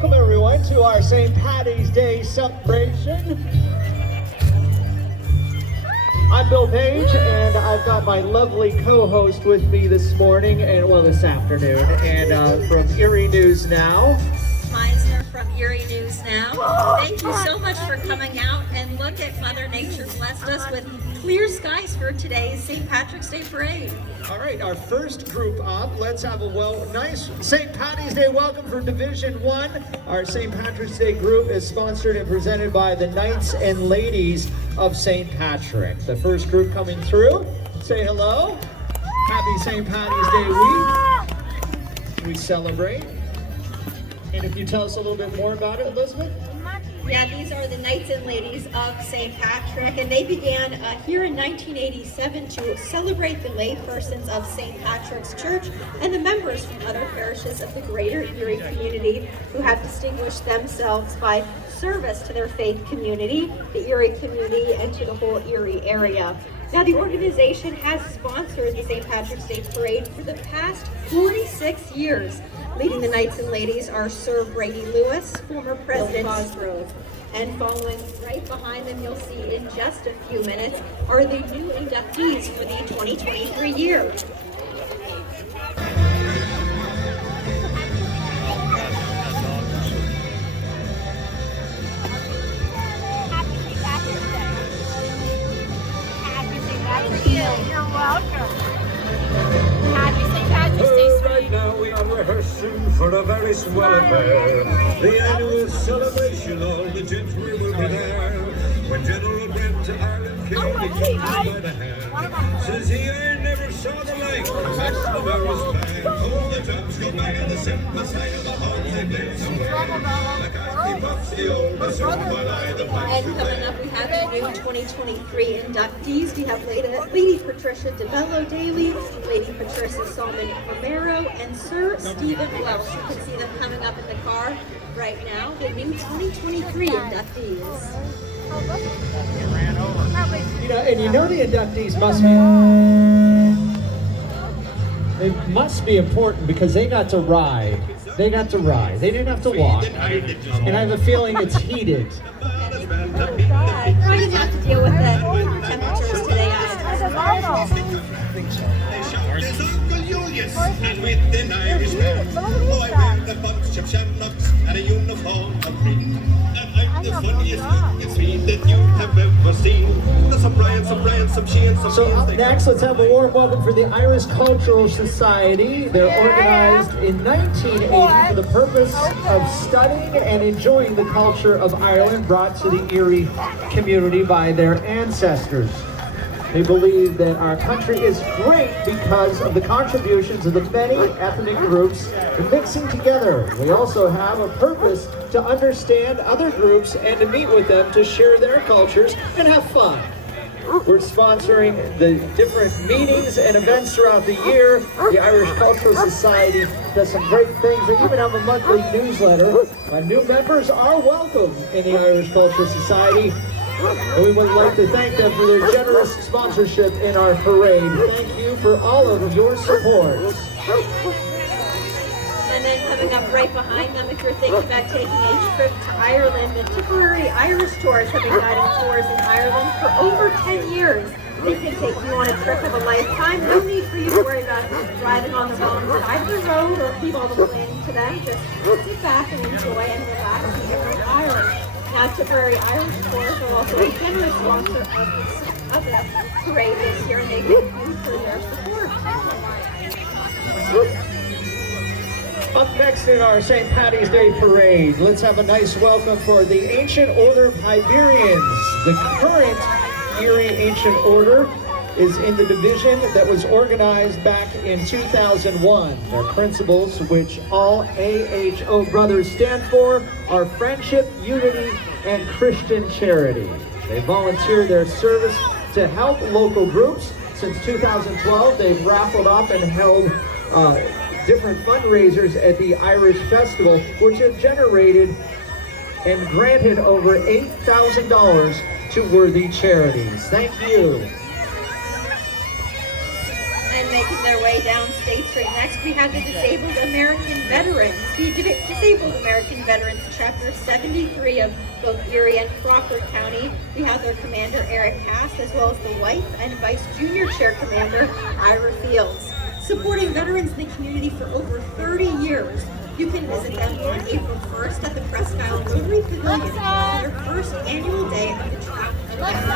welcome everyone to our St. Patty's Day celebration. I'm Bill Page, and I've got my lovely co-host with me this morning, and well, this afternoon, and from Erie News Now. Meisner from Erie News Now. Thank you so much for coming out, and look at Mother Nature blessed us with clear skies for today's St. Patrick's Day Parade. All right, our first group up. Let's have a nice St. Patty's Day welcome for Division 1. Our St. Patrick's Day group is sponsored and presented by the Knights and Ladies of St. Patrick. The first group coming through, say hello. Happy St. Patty's Day week. We celebrate. And if you tell us a little bit more about it, Elizabeth? Yeah, these are the Knights and Ladies of St. Patrick, and they began here in 1987 to celebrate the laypersons of St. Patrick's Church and the members from other parishes of the greater Erie community who have distinguished themselves by service to their faith community, the Erie community, and to the whole Erie area. Now, the organization has sponsored the St. Patrick's Day Parade for the past 46 years. Leading the Knights and Ladies are Sir Brady Lewis, former President Cosgrove. And following right behind them, you'll see in just a few minutes, are the new inductees for the 2023 year. You're welcome. Happy St. Patrick's Day, sweetie. Right now we are rehearsing for a very swell affair. The annual celebration, all the gentry will be there. When General Grant to Ireland came, he took me by the hand. Says he, I never saw the like. That's the barrel's bang. Oh, the drums go bang and the simple side of the horns they play somewhere. The cocky puffs the old, so while I the pipes And coming up, we have the new 2023 inductees. We have Lady Patricia DeBello Daly, Lady Patricia Salmon Romero, and Sir Stephen Welsh. You can see them coming up in the car right now. The new 2023 inductees. And you know the inductees must be important because they got to ride. They didn't have to walk. And I have a feeling it's heated. I didn't have to deal with the temperatures today either. And with an Irish man, I wear the bunch of shamrocks and a uniform of green. And I'm the funniest looking Swede that you have ever seen. There's some Brian, some she, and some So up next, let's have a warm welcome for the Irish Cultural Society. They're organized in 1980 for the purpose of studying and enjoying the culture of Ireland brought to the Erie community by their ancestors. They believe that our country is great because of the contributions of the many ethnic groups mixing together. We also have a purpose to understand other groups and to meet with them to share their cultures and have fun. We're sponsoring the different meetings and events throughout the year. The Irish Cultural Society does some great things. They even have a monthly newsletter. New members are welcome in the Irish Cultural Society. And we would like to thank them for their generous sponsorship in our parade. Thank you for all of your support. And then coming up right behind them, if you're thinking about taking a trip to Ireland, the Tipperary Irish Tours have been guiding tours in Ireland for over 10 years. They can take you on a trip of a lifetime. No need for you to worry about driving on the wrong side of the road or leave all the blame to them. Just sit back and enjoy and relax in different Ireland. Now, Tipperary Irish Tours are also a generous sponsor of the parade this year, and they thank you for their support. Up next in our St. Patty's Day Parade, let's have a nice welcome for the Ancient Order of Hibernians. The current Erie Ancient Order is in the division that was organized back in 2001. Their principles, which all AHO brothers stand for, are friendship, unity, and Christian charity. They volunteer their service to help local groups. Since 2012, they've raffled off and held different fundraisers at the Irish Festival, which have generated and granted over $8,000 to worthy charities. Thank you. And making their way down State Street next, we have the Disabled American Veterans. The Disabled American Veterans, Chapter 73 of both Erie and Crawford County. We have their commander, Eric Cass, as well as the wife and vice junior chair commander, Ira Fields. Supporting veterans in the community for over 30 years. You can visit them on April 1st at the Presque Isle Rotary Pavilion for their first annual day of the Track of Veterans.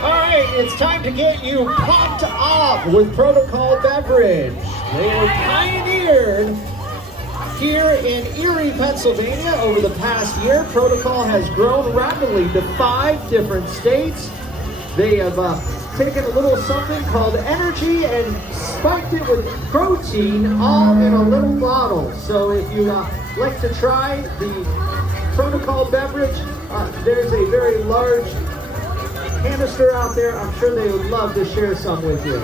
All right, it's time to get you popped off with Protocol Beverage. They were pioneered here in Erie, Pennsylvania over the past year. Protocol has grown rapidly to 5 different states. They have taken a little something called energy and spiked it with protein all in a little bottle. So if you like to try the Protocol Beverage, there's a very large canister out there. I'm sure they would love to share some with you.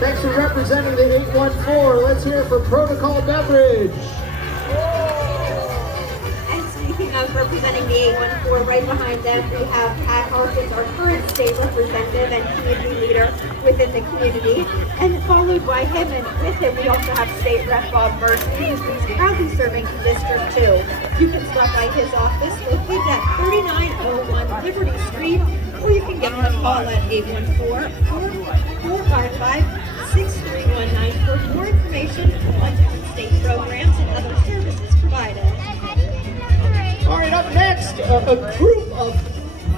Thanks for representing the 814. Let's hear it for Protocol Beverage. And speaking of representing the 814, right behind them we have Pat Harkins, our current state representative and community leader within the community. And followed by him, and with him we also have State Rep Bob Murphy, who's proudly serving District 2. You can stop by his office located at 3901 Liberty Street, or you can give him a call at 814-455-6319 for more information on different state programs and other services provided. All right, up next, a group of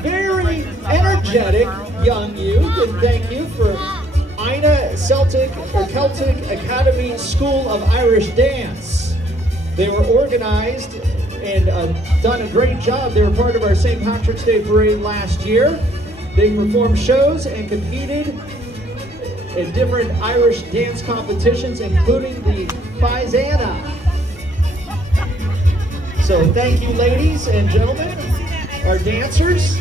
very energetic young youth, and thank you for Ina Celtic Academy School of Irish Dance. They were organized and done a great job. They were part of our St. Patrick's Day Parade last year. They performed shows and competed in different Irish dance competitions, including the Faizana. So thank you, ladies and gentlemen, our dancers.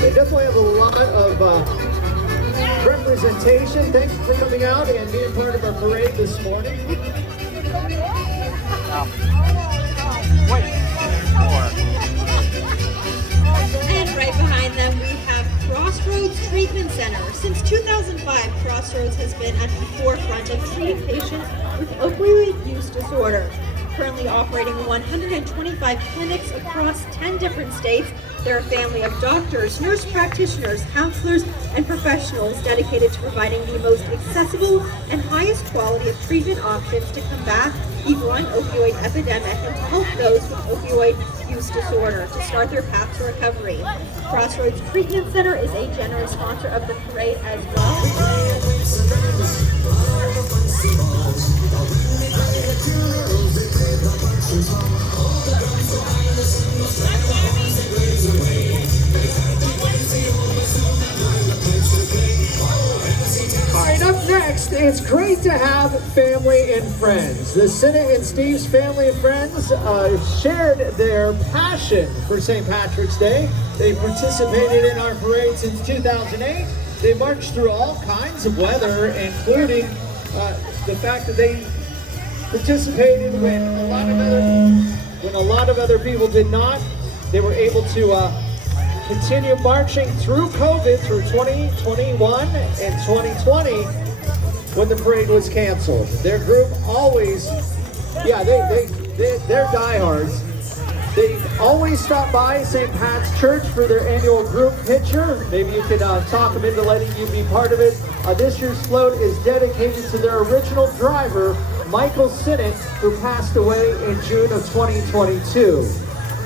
They definitely have a lot of representation. Thanks for coming out and being part of our parade this morning. And right behind them we have Crossroads Treatment Center. Since 2005, Crossroads has been at the forefront of treating patients with opioid use disorder. Currently operating 125 clinics across 10 different states, they're a family of doctors, nurse practitioners, counselors, and professionals dedicated to providing the most accessible and highest quality of treatment options to combat the growing opioid epidemic and to help those with opioid use disorder to start their path to recovery. Crossroads Treatment Center is a generous sponsor of the parade as well. All right, up next, it's great to have family and friends. The Senate and Steve's family and friends shared their passion for St. Patrick's Day. They participated in our parade since 2008. They marched through all kinds of weather, including the fact that they participated when a lot of other people did not. They were able to continue marching through COVID through 2021 and 2020 when the parade was canceled. Their group always, they're diehards. They always stop by St. Pat's Church for their annual group picture. Maybe you can talk them into letting you be part of it. This year's float is dedicated to their original driver, Michael Sinnott, who passed away in June of 2022.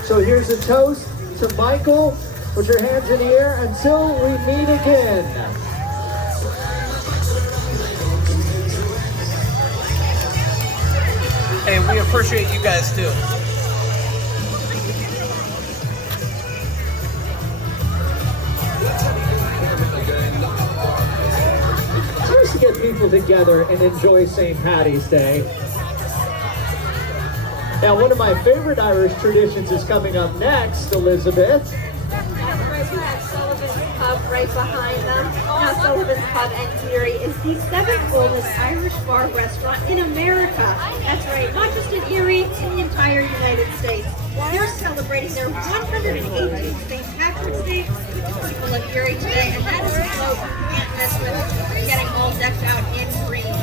So here's a toast to Michael. Put your hands in the air until we meet again. Hey, we appreciate you guys too. It's nice to get people together and enjoy St. Patty's Day. Now, one of my favorite Irish traditions is coming up next, Elizabeth. Right behind them. Now, Sullivan's Pub in Erie is the 7th oldest Irish bar restaurant in America. That's right, not just in Erie, in the entire United States. They're celebrating their 118th St. Patrick's Day with the people of Erie today, and that is a float you can't miss with getting all decked out in green.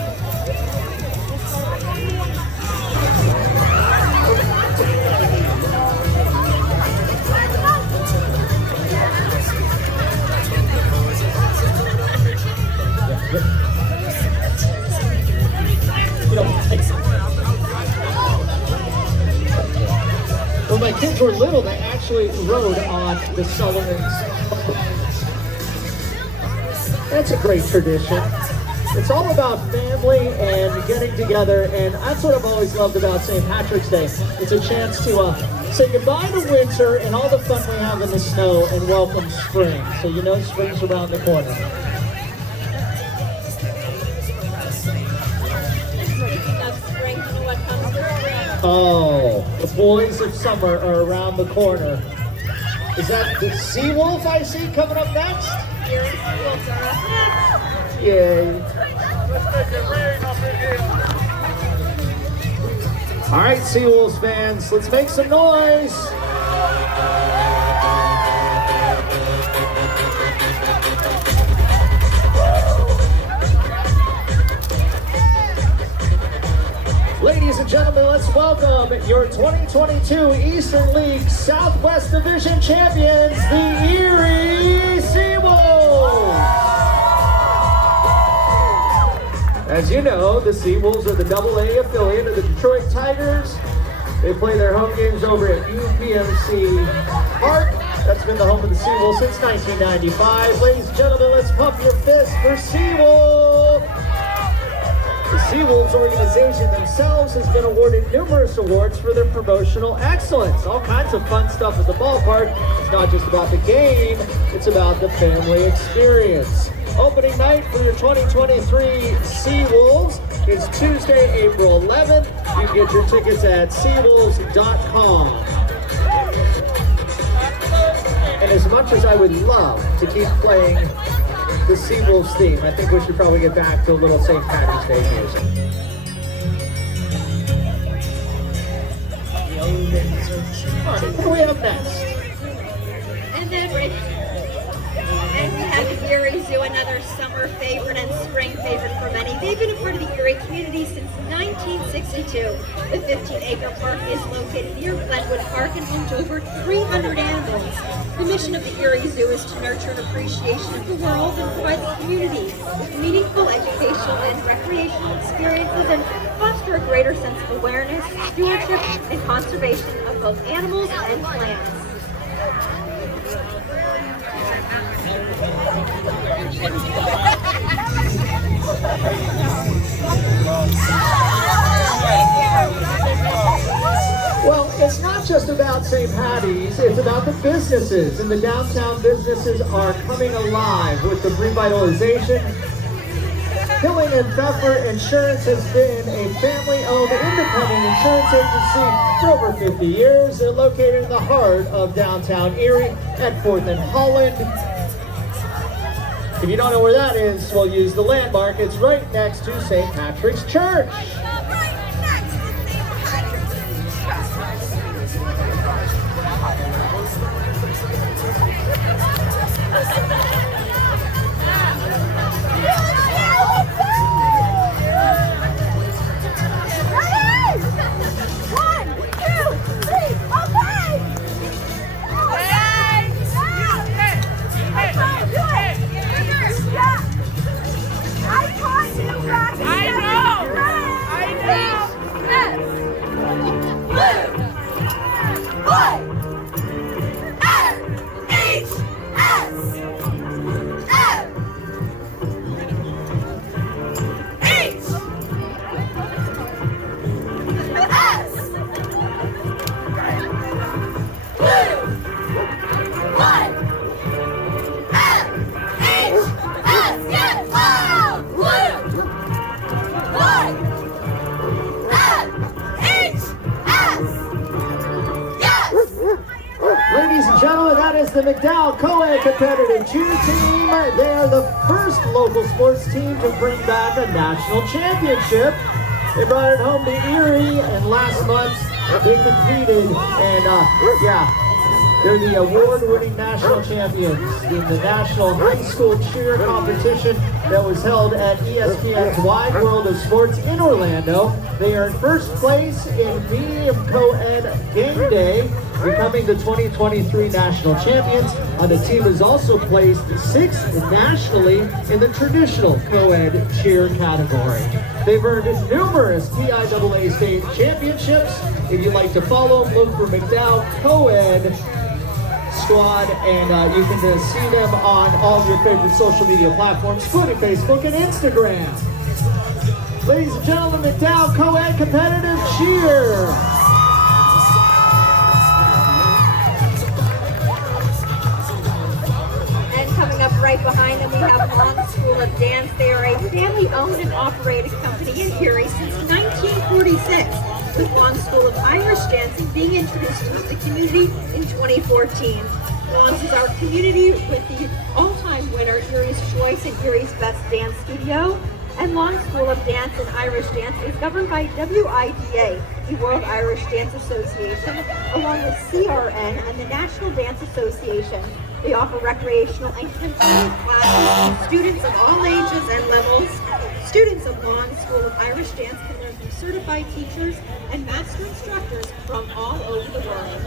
When my kids were little, they actually rode on the Sullivans. That's a great tradition. It's all about family and getting together, and that's what I've always loved about St. Patrick's Day. It's a chance to say goodbye to winter and all the fun we have in the snow and welcome spring. So you know spring's around the corner. Oh, the boys of summer are around the corner. Is that the sea wolf I see coming up next? Yay. All right, Seawolves fans, let's make some noise. Ladies and gentlemen, let's welcome your 2022 Eastern League Southwest Division champions, the Erie Seawolves. As you know, the Seawolves are the AA affiliate of the Detroit Tigers. They play their home games over at UPMC Park. That's been the home of the Seawolves since 1995. Ladies and gentlemen, let's pump your fists for Seawolves. The Seawolves organization themselves has been awarded numerous awards for their promotional excellence. All kinds of fun stuff at the ballpark. It's not just about the game, it's about the family experience. Opening night for your 2023 Seawolves is Tuesday, April 11th. You can get your tickets at seawolves.com. And as much as I would love to keep playing the Seawolves theme, I think we should probably get back to a little St. Patrick's Day music. All right, what do we have next? And then we have the Erie Zoo, another summer favorite and spring favorite for many. They've been a part of the Erie community since 1962. The 15-acre park is located near Glenwood Park and home to over 300 animals. The mission of the Erie Zoo is to nurture an appreciation of the world and provide the community with meaningful educational and recreational experiences and foster a greater sense of awareness, stewardship, and conservation of both animals and plants. Well, it's not just about St. Patty's, it's about the businesses, and the downtown businesses are coming alive with the revitalization. Hilling and Pfeffer Insurance has been a family-owned independent insurance agency for over 50 years. They're located in the heart of downtown Erie at 4th and Holland. If you don't know where that is, we'll use the landmark. It's right next to St. Patrick's Church. the McDowell Co-Ed Competitive Cheer Team. They are the first local sports team to bring back a national championship. They brought it home to Erie, and last month they competed, and they're the award-winning national champions in the National High School Cheer Competition that was held at ESPN's Wide World of Sports in Orlando. They earned first place in medium co-ed game day, becoming the 2023 national champions. The team has also placed 6th nationally in the traditional co-ed cheer category. They've earned numerous PIAA state championships. If you'd like to follow them, look for McDowell Co-Ed Squad, and you can see them on all of your favorite social media platforms, including Facebook and Instagram. Ladies and gentlemen, McDowell Co-Ed Competitive Cheer. Coming up right behind them, we have Long School of Dance. They are a family-owned and operated company in Erie since 1946, with Long School of Irish Dancing being introduced to the community in 2014. Long's is our community with the all-time winner, Erie's Choice and Erie's Best Dance Studio. And Long School of Dance and Irish Dance is governed by WIDA, the World Irish Dance Association, along with CRN and the National Dance Association. They offer recreational and continuous classes to students of all ages and levels. Students of Long School of Irish Dance can learn from certified teachers and master instructors from all over the world.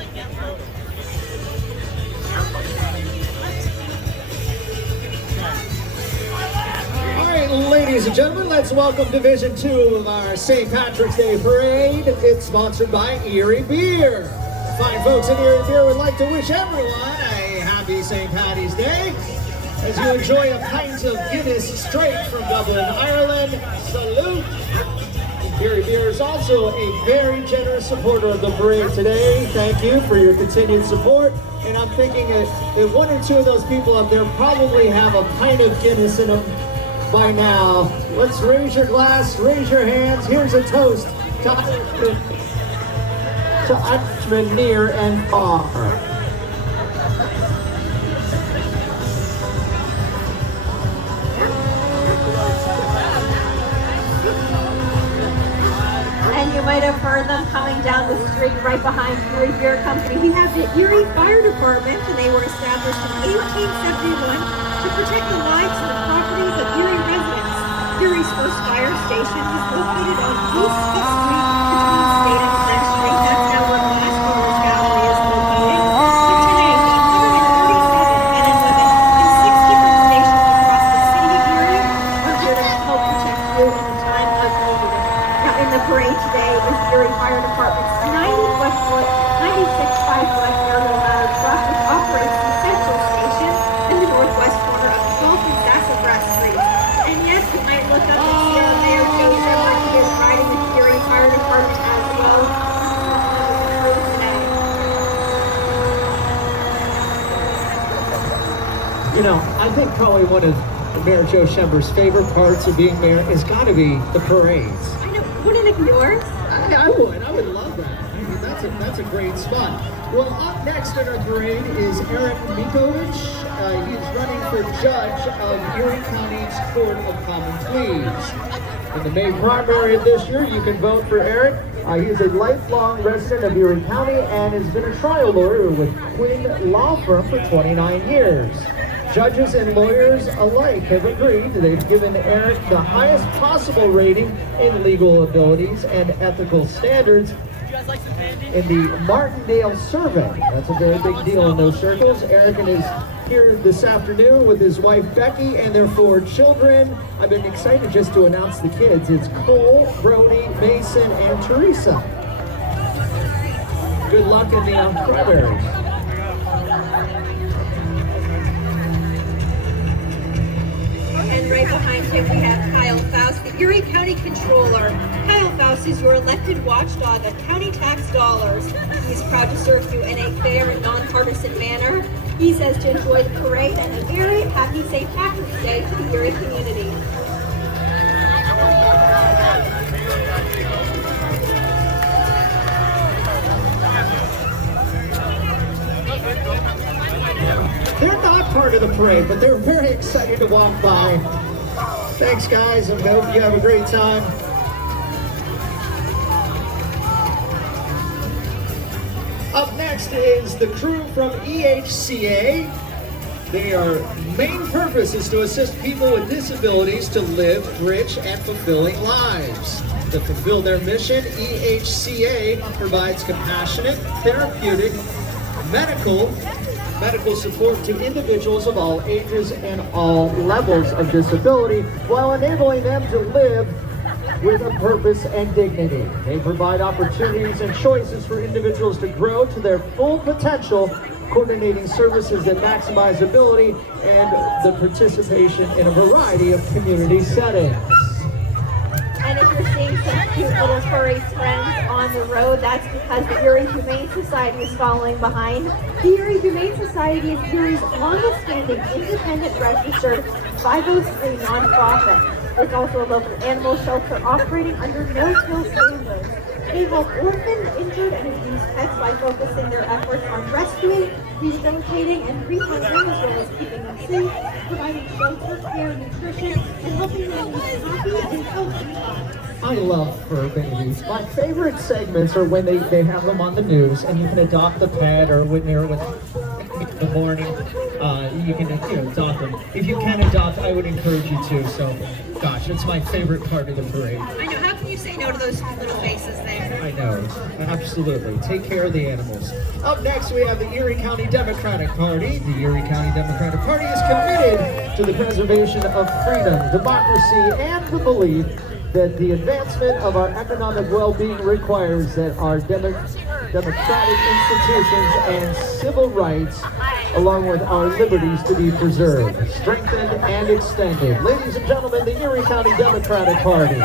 All right, ladies and gentlemen, let's welcome Division 2 of our St. Patrick's Day Parade. It's sponsored by Erie Beer. Fine folks at Erie Beer would like to wish everyone a happy St. Patty's Day as you enjoy a pint of Guinness straight from Dublin, Ireland. Salute! Erie Beer is also a very generous supporter of the parade today. Thank you for your continued support. And I'm thinking that one or two of those people up there probably have a pint of Guinness in them by now. Let's raise your glass, raise your hands. Here's a toast to Irishman near and far. And you might have heard them coming down the street right behind Erie Beer Company. We have the Erie Fire Department, and they were established in 1871 to protect the lives and the properties of Erie residents. Erie's first fire station is located on East 5th Street between State and Center Street. That's now where Glass Brothers Gallery is located. And today, 137 men and women in 6 different stations across the city of Erie are here to help protect you in a time of need. Now, in the parade today is the Erie Fire Department's 96-5-foot aerial ladder truck, which operates the Central Station in the northwest corner of 12th and Sassafras Street. And yes, you might look up and see our Mayor Joe Shepard. He is riding with the Erie Fire Department as well. You know, I think probably one of Mayor Joe Shepard's favorite parts of being mayor has got to be the parades. I know, wouldn't it be yours? I would love that. I mean, that's a great spot. Well, up next in our parade is Eric Mikovic. He's running for judge of Erie County's Court of Common Pleas. In the May primary of this year, you can vote for Eric. He's a lifelong resident of Erie County and has been a trial lawyer with Quinn Law Firm for 29 years. Judges and lawyers alike have agreed they've given Eric the highest possible rating in legal abilities and ethical standards in the Martindale survey. That's a very big deal in those circles. Eric is here this afternoon with his wife Becky and their 4 children. I've been excited just to announce the kids. It's Cole, Brody, Mason, and Teresa. Good luck in the primaries. And right behind him we have Kyle Faust, the Erie County Controller. Kyle Faust is your elected watchdog of county tax dollars. He's proud to serve you in a fair and nonpartisan manner. He says to enjoy the parade and a very happy St. Patrick's Day to the Erie community. part of the parade, but they're very excited to walk by. Thanks, guys, and I hope you have a great time. Up next is the crew from EHCA. Their main purpose is to assist people with disabilities to live rich and fulfilling lives. To fulfill their mission, EHCA provides compassionate, therapeutic, medical support to individuals of all ages and all levels of disability while enabling them to live with a purpose and dignity. They provide opportunities and choices for individuals to grow to their full potential, coordinating services that maximize ability and the participation in a variety of community settings. And if you're seeing some cute little furry friends on the road, that's because the Erie Humane Society is following behind. The Erie Humane Society is Erie's longest-standing independent registered 503 nonprofit. It's also a local animal shelter operating under no-kill standards. They help orphaned, injured, and abused pets by focusing their efforts on rescuing, rehabilitating, and rehousing, as well as keeping them safe, providing shelter, care, nutrition, and helping them live happy and healthy lives. I love fur babies. My favorite segments are when they have them on the news and you can adopt the pet, or when they're with in the morning, you can adopt them. If you can adopt, I would encourage you to. So, gosh, it's my favorite part of the parade. I know, how can you say no to those little faces there? I know, absolutely. Take care of the animals. Up next, we have the Erie County Democratic Party. The Erie County Democratic Party is committed to the preservation of freedom, democracy, and the belief that the advancement of our economic well-being requires that our democratic institutions and civil rights, along with our liberties, to be preserved, strengthened, and extended. Ladies and gentlemen, the Erie County Democratic Party.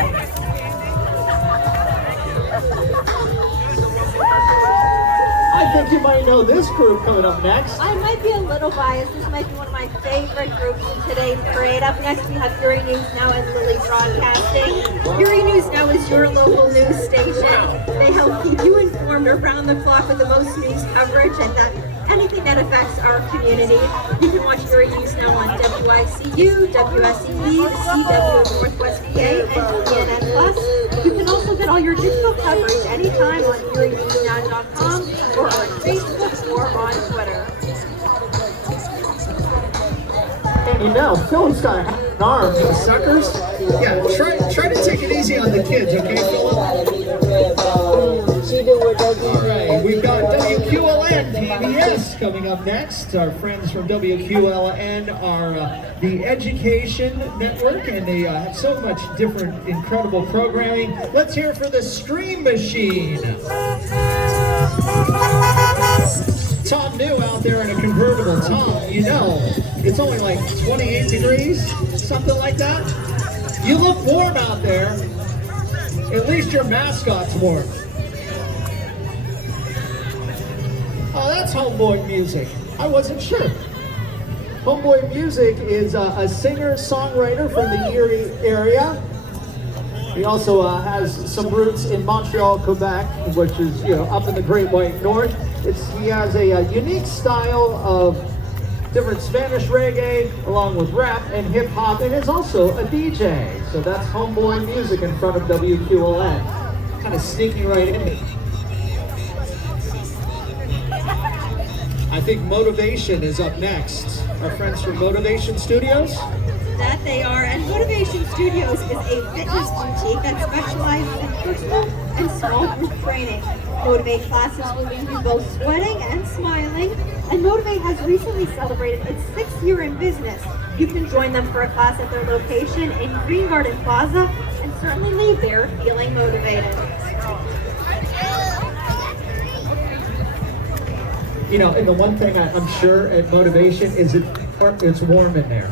I think you might know this group coming up next. I might be a little biased. This might be one of my favorite groups in today's parade. Up next, we have Erie News Now and Lily Broadcasting. Erie News Now is your local news station. They help keep you informed around the clock with the most news coverage and anything that affects our community. You can watch Erie News Now on WICU, WSEE, CW Northwest PA, and CNN+. You can also get all your digital coverage anytime on ErieNewsNow.com or on Facebook or on Twitter. And you know, Philip's got an arm, you suckers. Yeah, try to take it easy on the kids, okay, Philip? All right, we've got WQLN PBS coming up next. Our friends from WQLN are the Education Network, and they have so much different, incredible programming. Let's hear it for the Stream Machine. Tom New out there in a convertible. Tom, you know, it's only like 28 degrees, something like that. You look warm out there. At least your mascot's warm. Oh, that's Homeboy Music. I wasn't sure. Homeboy Music is a singer-songwriter from the Erie area. He also has some roots in Montreal, Quebec, which is, up in the Great White North. He has a unique style of different Spanish reggae, along with rap and hip hop, and is also a DJ. So that's Homeboy Music in front of WQLN. Kind of sneaking right in. I think Motivation is up next. Our friends from Motivation Studios. That they are, and Motivation Studios is a fitness boutique that specializes in personal and small group training. Motivate classes will leave you both sweating and smiling, and Motivate has recently celebrated its 6th year in business. You can join them for a class at their location in Green Garden Plaza, and certainly leave there feeling motivated. And the one thing I'm sure at Motivation is it's warm in there.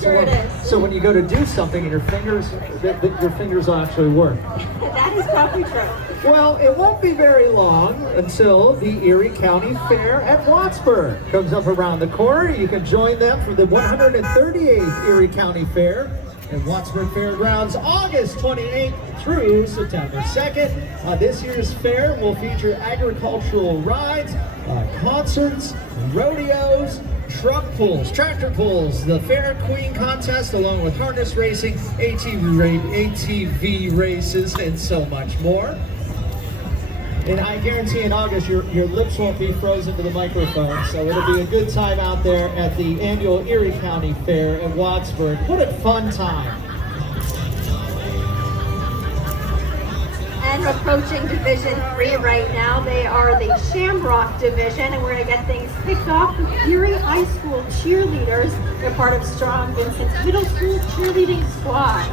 Sure it is. So when you go to do something and your fingers will actually work. That is probably true. Well, it won't be very long until the Erie County Fair at Wattsburg comes up around the corner. You can join them for the 138th Erie County Fair. at Wattsburg Fairgrounds August 28th through September 2nd. This year's fair will feature agricultural rides, concerts, rodeos, truck pulls, tractor pulls, the Fair Queen contest, along with harness racing, ATV races, and so much more. And I guarantee in August your lips won't be frozen to the microphone, so it'll be a good time out there at the annual Erie County Fair at Wattsburg. What a fun time. And approaching Division 3 right now, they are the Shamrock Division, and we're going to get things kicked off with Erie High School cheerleaders. They're part of Strong Vincent's Middle School cheerleading squad.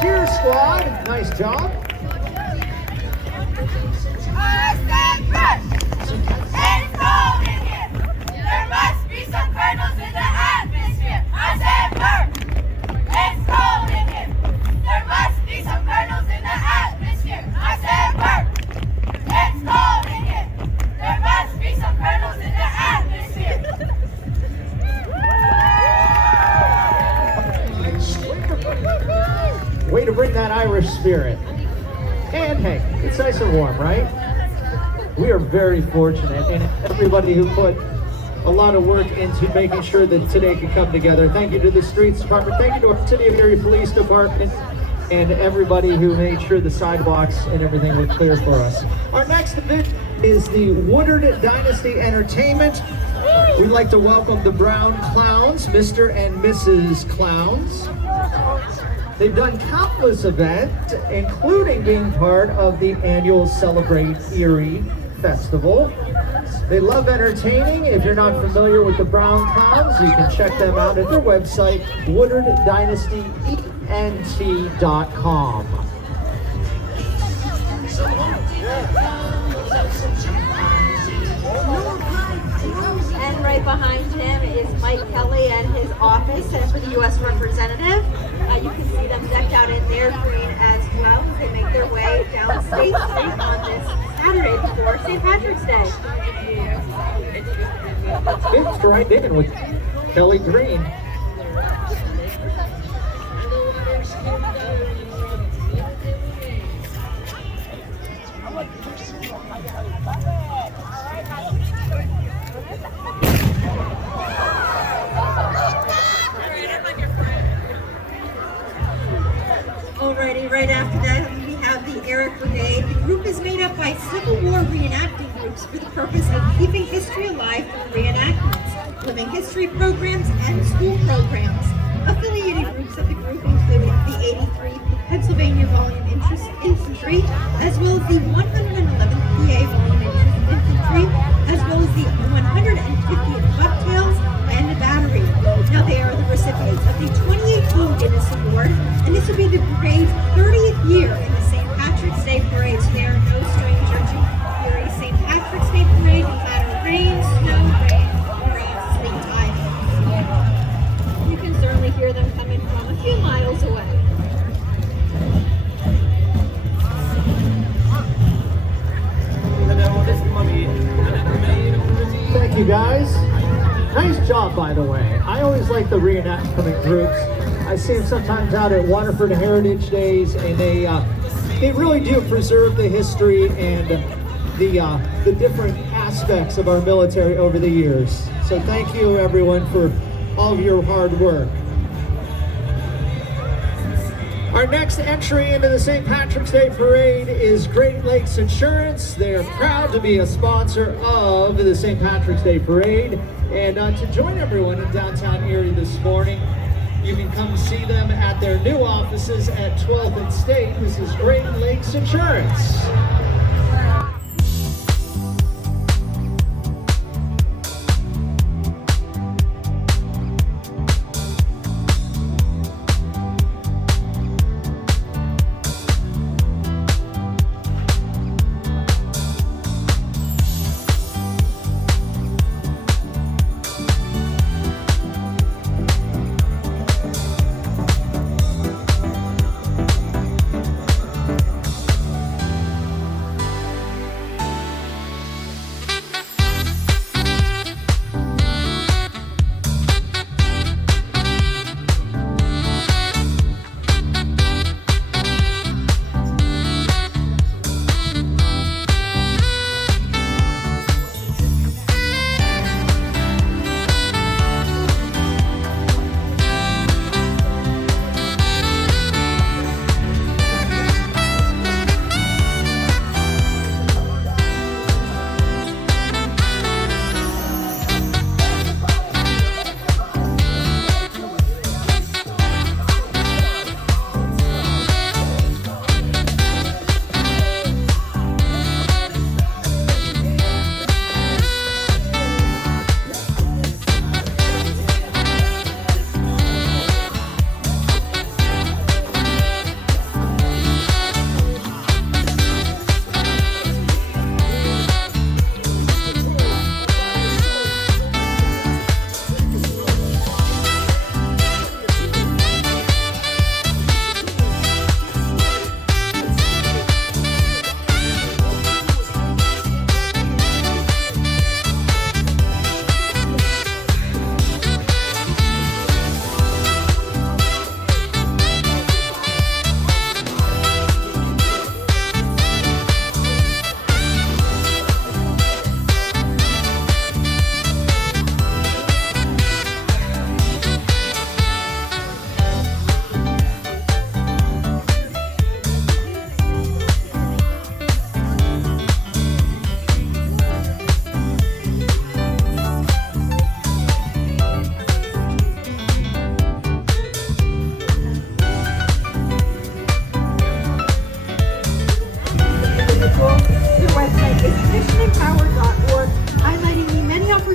Cheer squad, nice job. There must be some kernels in the atmosphere. I said burn. It's cold in here. There must be some kernels in the atmosphere. I said burn. It's cold in here. There must be some kernels in the atmosphere. Way to bring that Irish spirit. And hey, it's nice and warm, right? We are very fortunate, and everybody who put a lot of work into making sure that today could come together. Thank you to the Streets Department, thank you to our City of Erie Police Department, and everybody who made sure the sidewalks and everything were clear for us. Our next event is the Woodard Dynasty Entertainment. We'd like to welcome the Brown Clowns, Mr. and Mrs. Clowns. They've done countless events, including being part of the annual Celebrate Erie Festival. They love entertaining. If you're not familiar with the Brown Clowns, you can check them out at their website, WoodardDynastyENT.com. And right behind him is Mike Kelly and his office, and for the U.S. representative. You can see them decked out in their green as well as they make their way down State Street on this Saturday before St. Patrick's Day. Fits right in with Kelly Green. Alrighty, right after that we have the Eric Brigade. The group is made up by Civil War reenacting groups for the purpose of keeping history alive through reenactments, living history programs, and school programs. Affiliated groups of the group include the 83rd Pennsylvania Volume Infantry, as well as the 111th PA Volume Infantry, as well as the 150th Bucktails and the Battery. Now they are the recipients of the 2018 Guinness Award, and this will be the brigade's 30th year in the St. Patrick's Day Parade, so they are no stranger to Erie St. Patrick's Day Parade, no matter rain, snow, rain, or sleet tide. You can certainly hear them coming from a few miles away. Thank you guys. Nice job, by the way. I always like the reenactment groups. I see them sometimes out at Waterford Heritage Days, and they really do preserve the history and the different aspects of our military over the years. So thank you, everyone, for all of your hard work. Our next entry into the St. Patrick's Day Parade is Great Lakes Insurance. They are proud to be a sponsor of the St. Patrick's Day Parade. And to join everyone in downtown Erie this morning, you can come see them at their new offices at 12th and State. This is Great Lakes Insurance.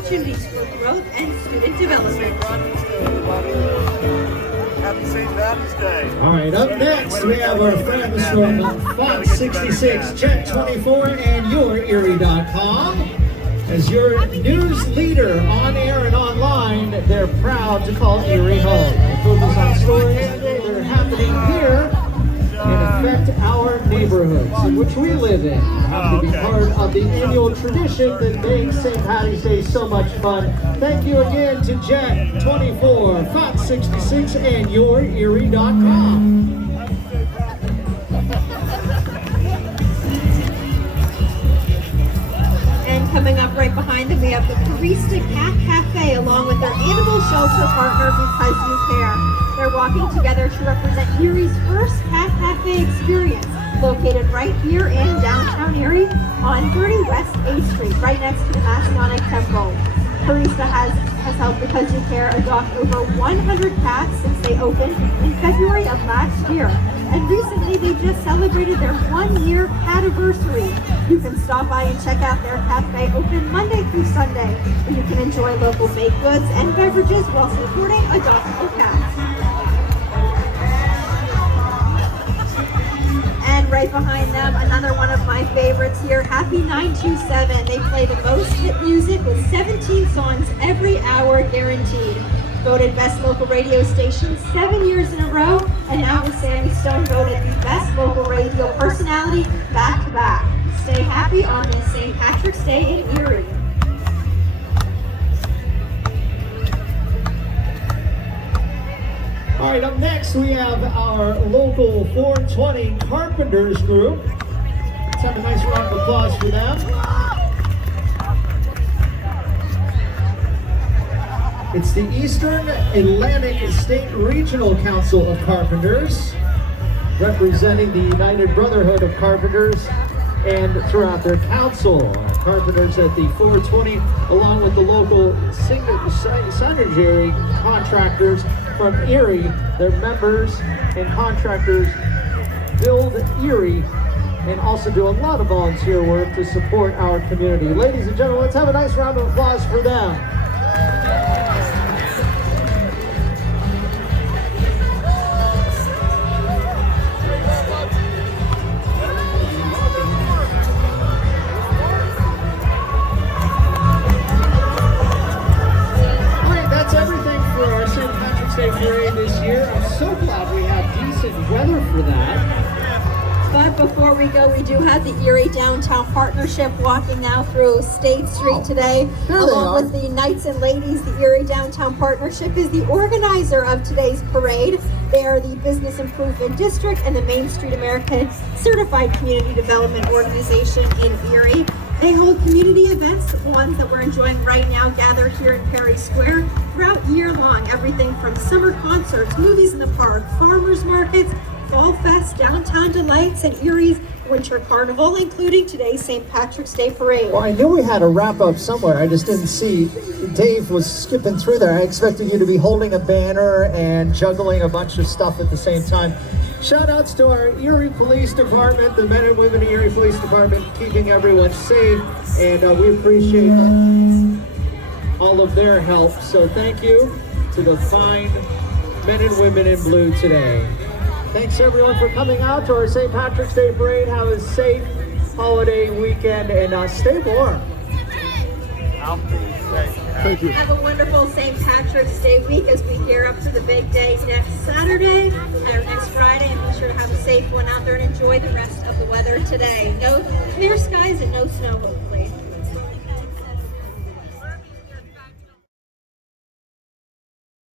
opportunities for growth and student development. Happy St. Patrick's Day. All right, up next we have our friends from Fox 66, Jet 24, and YourErie.com. As your news leader on air and online, they're proud to call Erie home. They focus on stories that are happening here and affect our neighborhoods in which we live in. Happy to be part of the annual tradition that makes St. Patty's Day so much fun. Thank you again to Jet 24, Fox 66, and YourErie.com. Coming up right behind them, we have the Barista Cat Cafe along with their animal shelter partner, Because You Care. They're walking together to represent Erie's first cat cafe experience, located right here in downtown Erie on 30 West A Street, right next to the Masonic Temple. Barista has helped Because You Care adopt over 100 cats since they opened in February of last year. And recently they just celebrated their 1-year cativersary. You can stop by and check out their cafe, open Monday through Sunday, where you can enjoy local baked goods and beverages while supporting adoptable cats. And right behind them, another one of my favorites here, Happy 927. They play the most hit music with 17 songs every hour guaranteed. Voted best local radio station 7 years in a row, and now with Sammy Stone voted the best local radio personality back to back. Stay happy on this St. Patrick's Day in Erie. All right, up next we have our local 420 Carpenters group. Let's have a nice round of applause for them. It's the Eastern Atlantic State Regional Council of Carpenters, representing the United Brotherhood of Carpenters and throughout their council. Carpenters at the 420, along with the local sanitary contractors from Erie. Their members and contractors build Erie and also do a lot of volunteer work to support our community. Ladies and gentlemen, let's have a nice round of applause for them. Parade this year. I'm so glad we have decent weather for that. But before we go, we do have the Erie Downtown Partnership walking now through State Street today, along with the Knights and Ladies. The Erie Downtown Partnership is the organizer of today's parade. They are the Business Improvement District and the Main Street American Certified Community Development Organization in Erie. They hold community events, ones that we're enjoying right now, gather here in Perry Square throughout year long. Everything from summer concerts, movies in the park, farmers markets, Fall Fest, Downtown Delights, and Erie's Winter Carnival, including today's St. Patrick's Day Parade. Well, I knew we had a wrap up somewhere. I just didn't see. Dave was skipping through there. I expected you to be holding a banner and juggling a bunch of stuff at the same time. Shout outs to our Erie Police Department, the men and women of Erie Police Department, keeping everyone safe, and we appreciate all of their help. So thank you to the fine men and women in blue today. Thanks everyone for coming out to our St. Patrick's Day Parade. Have a safe holiday weekend and stay warm. Thank you. Have a wonderful St. Patrick's Day week as we gear up for the big day next Saturday or next Friday, and be sure to have a safe one out there and enjoy the rest of the weather today. No clear skies and no snow, hopefully.